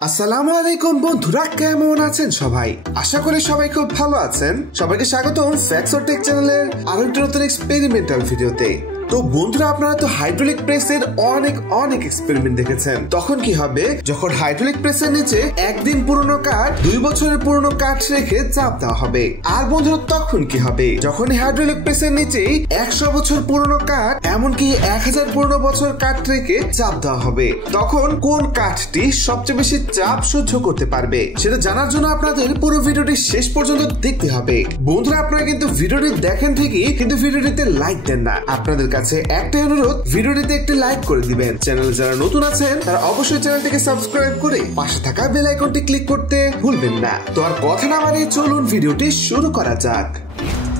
আসসালামু আলাইকুম বন্ধুরা, কেমন আছেন সবাই? আশা করি সবাই খুব ভালো আছেন। সবাইকে স্বাগতম ফ্যাক্টস অর টেক চ্যানেলের আরো একটা নতুন এক্সপেরিমেন্টাল ভিডিওতে। তো বন্ধুরা, আপনারা তো হাইড্রোলিক প্রেসের অনেক এক্সপেরিমেন্ট দেখেছেন। তখন কি হবে যখন হাইড্রোলিক প্রেসের নিচে একদিন পুরনো কাঠ 2 বছরের পুরনো কাঠ রেখে চাপ দেওয়া হবে। আর বন্ধুরা, তখন কি হবে যখন হাইড্রোলিক প্রেসের নিচে 100 বছর পুরনো কাঠ, এমনকি 1000 পুরনো বছর কাঠ রেখে চাপ দেওয়া হবে। তখন কোন কাঠটি সবচেয়ে বেশি চাপ সহ্য করতে পারবে সেটা জানার জন্য আপনাদের পুরো ভিডিওটি শেষ পর্যন্ত দেখতে হবে। বন্ধুরা, আপনারা কিন্তু ভিডিওটি দেখেন ঠিকই, কিন্তু ভিডিওটিতে লাইক দেন না। আপনাদের কাছে একটা অনুরোধ, ভিডিওটিতে একটি লাইক করে দিবেন। চ্যানেলে যারা নতুন আছেন তারা অবশ্যই চ্যানেলটিকে সাবস্ক্রাইব করে পাশে থাকা বেল আইকনটি ক্লিক করতে ভুলবেন না। তো আর কথা না বাড়িয়ে চলুন ভিডিওটি শুরু করা যাক।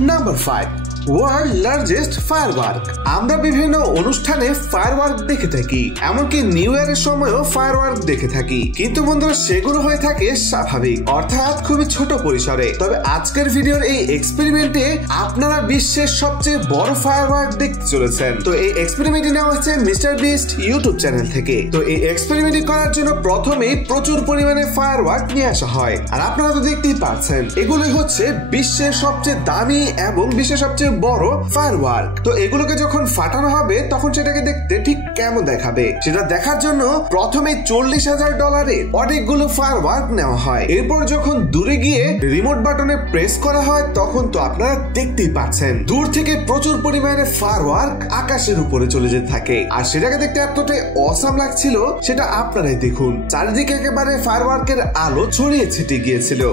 Number 5, world largest firework. আমরা বিভিন্ন অনুষ্ঠানে ফায়ারওয়ার্ক দেখে থাকি, এমনকি নিউ ইয়ারের সময়ও ফায়ারওয়ার্ক দেখে থাকি। কিন্তু বন্ধুরা, সেগুলো হয়ে থাকে স্বাভাবিক, অর্থাৎ খুবই ছোট পরিসরে। তবে আজকের ভিডিওর এই এক্সপেরিমেন্টে আপনারা বিশ্বের সবচেয়ে বড় ফায়ারওয়ার্ক দেখতে চলেছেন। তো এই এক্সপেরিমেন্টটি নেওয়া হয়েছে MrBeast ইউটিউব চ্যানেল থেকে। তো এই এক্সপেরিমেন্টটি করার জন্য প্রথমেই প্রচুর পরিমাণে ফায়ারওয়ার্ক নিয়ে আসা হয়। আর আপনারা তো দেখতেই পাচ্ছেন, এগুলোই হচ্ছে বিশ্বের সবচেয়ে দামি এবং বিশ্বের সবচেয়ে বড় ফায়ারওয়ার্ক। তো এগুলোকে যখন ফাটানো হবে তখন সেটাকে দেখতে ঠিক কেমন দেখাবে সেটা দেখার জন্য প্রথমে $40,000 অনেকগুলো ফায়ারওয়ার্ক নেওয়া হয়। এরপর যখন দূরে গিয়ে রিমোট বাটনে প্রেস করা হয় তখন তো আপনারা দেখতেই পাচ্ছেন দূর থেকে প্রচুর পরিমাণে ফায়ারওয়ার্ক আকাশের উপরে চলে যেতে থাকে। আর সেটাকে দেখতে এতটাই অসাম লাগছিল, সেটা আপনারাই দেখুন। চারিদিকে একেবারে ফায়ারওয়ার্কের আলো ছড়িয়ে ছিটিয়ে গিয়েছিল।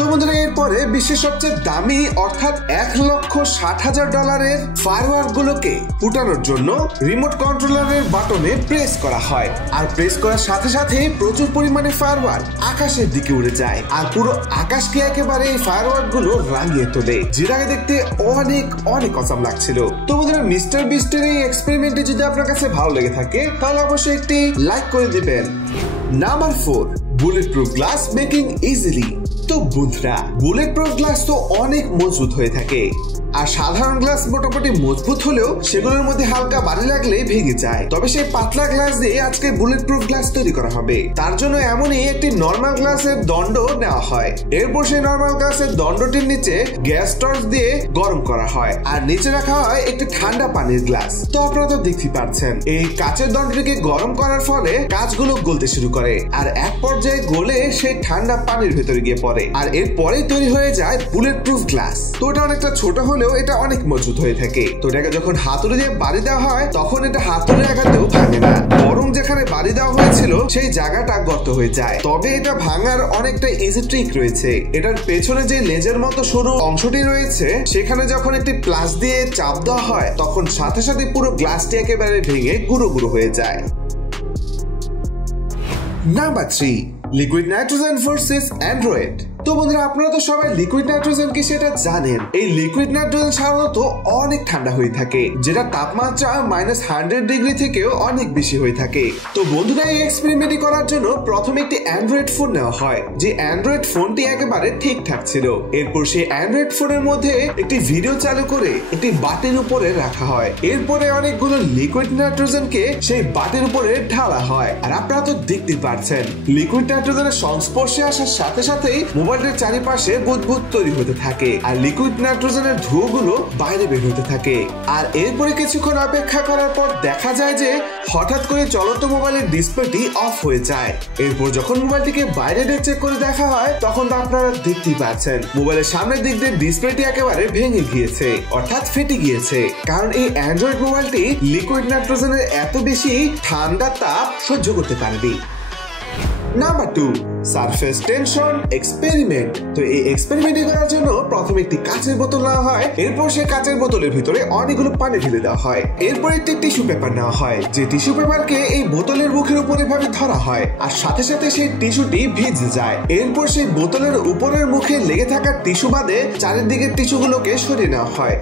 তো বন্ধুরা, এরপরে বিশ্বের সবচেয়ে দামি অর্থাৎ $1,60,000 ফায়ারওয়ার্ক গুলোকে ফুটানোর জন্য রিমোট কন্ট্রোলারের বাটনে প্রেস করা হয়। আর প্রেস করার সাথে সাথে প্রচুর পরিমাণে ফায়ারওয়ার্ক আকাশের দিকে উড়ে যায়, আর পুরো আকাশকে একেবারে এই ফায়ারওয়ার্ক গুলো রাঙিয়ে তোলে, যেটাকে দেখতে অনেক অসাম লাগছিল। তো বন্ধুরা, MrBeast'ের এই এক্সপেরিমেন্টটি যদি আপনার কাছে ভালো লেগে থাকে তাহলে অবশ্যই একটি লাইক করে দিবেন। Number 4, bullet proof glass making easily. তো বন্ধুরা, বুলেট প্রুফ গ্লাস তো অনেক মজবুত হয়ে থাকে, আর সাধারণ গ্লাস মোটামুটি মজবুত হলেও সেগুলোর মধ্যে হালকা বাড়ি লাগলে ভেঙে যায়। তবে সেই পাতলা গ্লাস দিয়ে আজকে বুলেট প্রুফ গ্লাস তৈরি করা হবে। তার জন্য এমনই একটি নর্মাল গ্লাসের দণ্ড নেওয়া হয়। এরপর সেই নর্মাল গ্লাসের দণ্ডটির নিচে গ্যাস টর্চ দিয়ে গরম করা হয়, আর নিচে রাখা হয় একটি ঠান্ডা পানির গ্লাস। তো আপনারা তো দেখতে পাচ্ছেন, এই কাচের দণ্ডটিকে গরম করার ফলে কাঁচগুলো গলতে শুরু করে, আর এক পর্যায়ে গলে সেই ঠান্ডা পানির ভেতরে গিয়ে পড়ে, আর এরপরেই তৈরি হয়ে যায় বুলেট প্রুফ গ্লাস। তো এটা অনেকটা ছোট হলেও এটা অনেক মজবুত হয়ে থাকে। তো এটাকে যখন হাতুড়ি দিয়ে বাড়ি দেওয়া হয় তখন এটা হাতুড়ির আঘাতেও ভাঙে না, বরং যেখানে বাড়ি দেওয়া হয়েছিল সেই জায়গাটা গর্ত হয়ে যায়। তবে এটা ভাঙার অনেকটা ইজি ট্রিক রয়েছে। এটার পেছনে যে লেজের মতো সরু অংশটি রয়েছে সেখানে যখন একটি প্লাস দিয়ে চাপ দেওয়া হয় তখন সাথে সাথে পুরো গ্লাসটি একেবারে ভেঙে গুঁড়ো গুঁড়ো হয়ে যায়। Number 3, liquid nitrogen versus Android. তো বন্ধুরা, আপনারা তো সবাই লিকুইড নাইট্রোজেন কি সেটা জানেন। এই লিকুইড নাইট্রোজেন সাধারণত অনেক ঠান্ডা হয়ে থাকে, যেটা তাপমাত্রা -100 ডিগ্রি থেকেও অনেক বেশি হয়ে থাকে। তো বন্ধুরা, এই এক্সপেরিমেন্টটি করার জন্য প্রথমে একটি অ্যান্ড্রয়েড ফোন নেওয়া হয়, যে অ্যান্ড্রয়েড ফোনটি একেবারে ঠিকঠাক ছিল। এরপর সেই অ্যান্ড্রয়েড ফোনের মধ্যে একটি ভিডিও চালু করে একটি বাটির উপরে রাখা হয়। এরপরে অনেকগুলো লিকুইড নাইট্রোজেনকে সেই বাটির উপরে ঢালা হয়, আর আপনারা তো দেখতে পাচ্ছেন লিকুইড নাইট্রোজেনের সংস্পর্শে আসার সাথে সাথেই মোবাইলের চারিপাশে বুদবুদ তৈরি হতে থাকে, আর লিকুইড নাইট্রোজেনের ধোঁয়াগুলো বাইরে বের হতে থাকে। আর এরপরে কিছুক্ষণ অপেক্ষা করার পর দেখা যায় যে হঠাৎ করে চলন্ত মোবাইলের ডিসপ্লেটি অফ হয়ে যায়। এরপর যখন মোবাইলটিকে বাইরে চেক করে দেখা হয় তখন তো আপনারা দেখতেই পাচ্ছেন মোবাইলের সামনের দিক দিয়ে ডিসপ্লেটি একেবারে ভেঙে গিয়েছে, অর্থাৎ ফেটে গিয়েছে। কারণ এই অ্যান্ড্রয়েড মোবাইলটি লিকুইড নাইট্রোজেনের এত বেশি ঠান্ডা তাপ সহ্য করতে পারেনি। Number 2, surface tension experiment. তো এই এক্সপেরিমেন্ট করার জন্য প্রথমে একটি কাচের বোতল নেওয়া হয়। এরপর সেই কাচের বোতলের ভিতরে অনেকগুলো পানি ঢেলে দেওয়া হয়। এরপর একটি টিস্যু পেপার নেওয়া হয়, যে টিস্যু পেপারকে এই বোতলের মুখের উপর এভাবে ধরা হয়, আর সাথে সাথে সেই টিস্যুটি ভিজে যায়। এরপর সেই বোতলের উপরের মুখে লেগে থাকা টিস্যু বাদে চারিদিকের টিস্যুগুলোকে সরিয়ে নেওয়া হয়।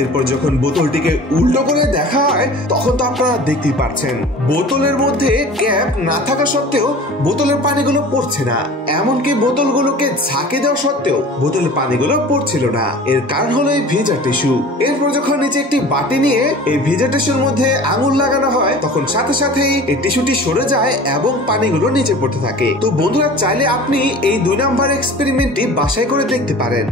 এরপর যখন বোতলটিকে উল্টো করে দেখা হয় তখন তো আপনারা দেখতেই পাচ্ছেন বোতলের মধ্যে ক্যাপ না থাকা সত্ত্বেও বোতলের পানিগুলো পড়ছে না, এমনকি বোতলগুলোকে ঝাঁকে দেওয়া সত্ত্বেও বোতলের পানিগুলো পড়ছিল না। এর কারণ হলো এই ভিজা টিস্যু। এরপর যখন নিচে একটি বাটি নিয়ে এই ভিজা টিস্যুর মধ্যে আঙুল লাগানো হয় তখন সাথে সাথেই এই টিস্যুটি সরে যায় এবং পানিগুলো নিচে পড়তে থাকে। তো বন্ধুরা, চাইলে আপনি এই 2 নাম্বার এক্সপেরিমেন্টটি বাসায় করে দেখতে পারেন।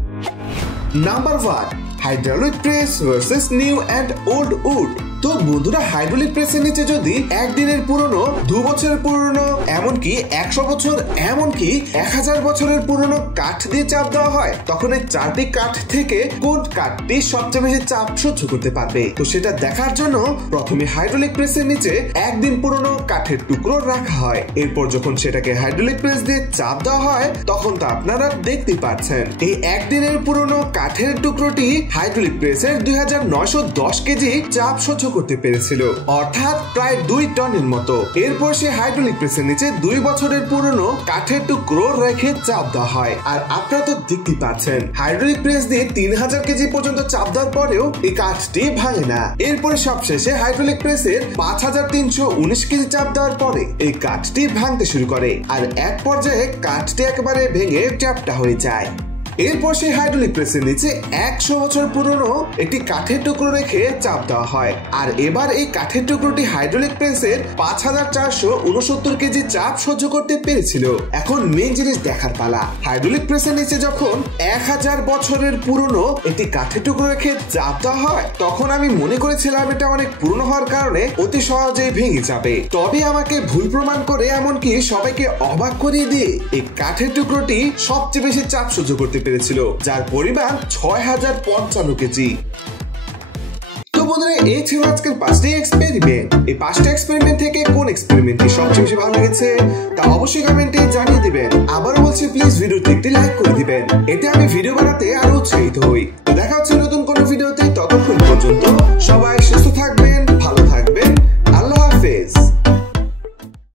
Number 1, hydraulic press versus new and old wood. তো বন্ধুরা, হাইড্রোলিক প্রেসের নিচে যদি একদিনের পুরনো, 2 বছরের পুরনো, এমনকি 100 বছর, এমনকি 1000 বছরের পুরনো কাঠ দিয়ে চাপ দেওয়া হয় তখন এই 4টি কাঠ থেকে কোন কাঠটি সবচেয়ে বেশি চাপ সহ্য করতে পারবে। তো সেটা দেখার জন্য প্রথমে হাইড্রোলিক প্রেসের নিচে একদিন পুরনো কাঠের টুকরো রাখা হয়। এরপর যখন সেটাকে হাইড্রোলিক প্রেস দিয়ে চাপ দেওয়া হয় তখন তো আপনারা দেখতেই পাচ্ছেন এই একদিনের পুরনো কাঠের টুকরোটি হাইড্রোলিক প্রেসের 2910 কেজি চাপ সহ্য করতে পেরেছিল, অর্থাৎ প্রায় 2 টনের মতো। এরপর সে হাইড্রোলিক প্রেসের নিচে 2 বছরের পুরনো কাঠের টুকরো রেখে চাপ দেওয়া হয়। আর আপনারা তো দেখতেই পাচ্ছেন হাইড্রোলিক প্রেস দিয়ে 3000 কেজি পর্যন্ত চাপ দেওয়ার পরেও এই কাঠটি ভাঙে না। এরপরে সবশেষে হাইড্রোলিক প্রেসের 5319 কেজি চাপ দেওয়ার পরে এই কাঠটি ভাঙতে শুরু করে আর এক পর্যায়ে কাঠটি একেবারে ভেঙে চ্যাপ্টা হয়ে যায়। এরপর সেই হাইড্রোলিক প্রেসের নিচে 100 বছর পুরনো একটি কাঠের টুকরো রেখে চাপ দেওয়া হয়। আর এবার এই কাঠের টুকরোটি হাইড্রোলিক প্রেসের 5469 কেজি চাপ সহ্য করতে পেরেছিল। এখন মেন জিনিস দেখার পালা, হাইড্রোলিক প্রেসের নিচে যখন 1000 বছরের পুরনো একটি কাঠের টুকরো রেখে চাপ দেওয়া হয় তখন আমি মনে করেছিলাম এটা অনেক পুরনো হওয়ার কারণে অতি সহজেই ভেঙে যাবে। তবে আমাকে ভুল প্রমাণ করে, এমনকি সবাইকে অবাক করিয়ে দিয়ে এই কাঠের টুকরোটি সবচেয়ে বেশি চাপ সহ্য করতে পেরেছিল, যার পরিমাণ 6055 কেজি। তো বন্ধুরা, এই ছিল আজকের 5টি এক্সপেরিমেন্ট। এই 5টা এক্সপেরিমেন্ট থেকে কোন এক্সপেরিমেন্টটি সবচেয়ে বেশি ভালো লেগেছে তা অবশ্যই কমেন্টে জানিয়ে দিবেন। আবারও বলছি, প্লিজ ভিডিওতে একটি লাইক করে দিবেন, এতে আমি ভিডিও বানাতে আরো উৎসাহিত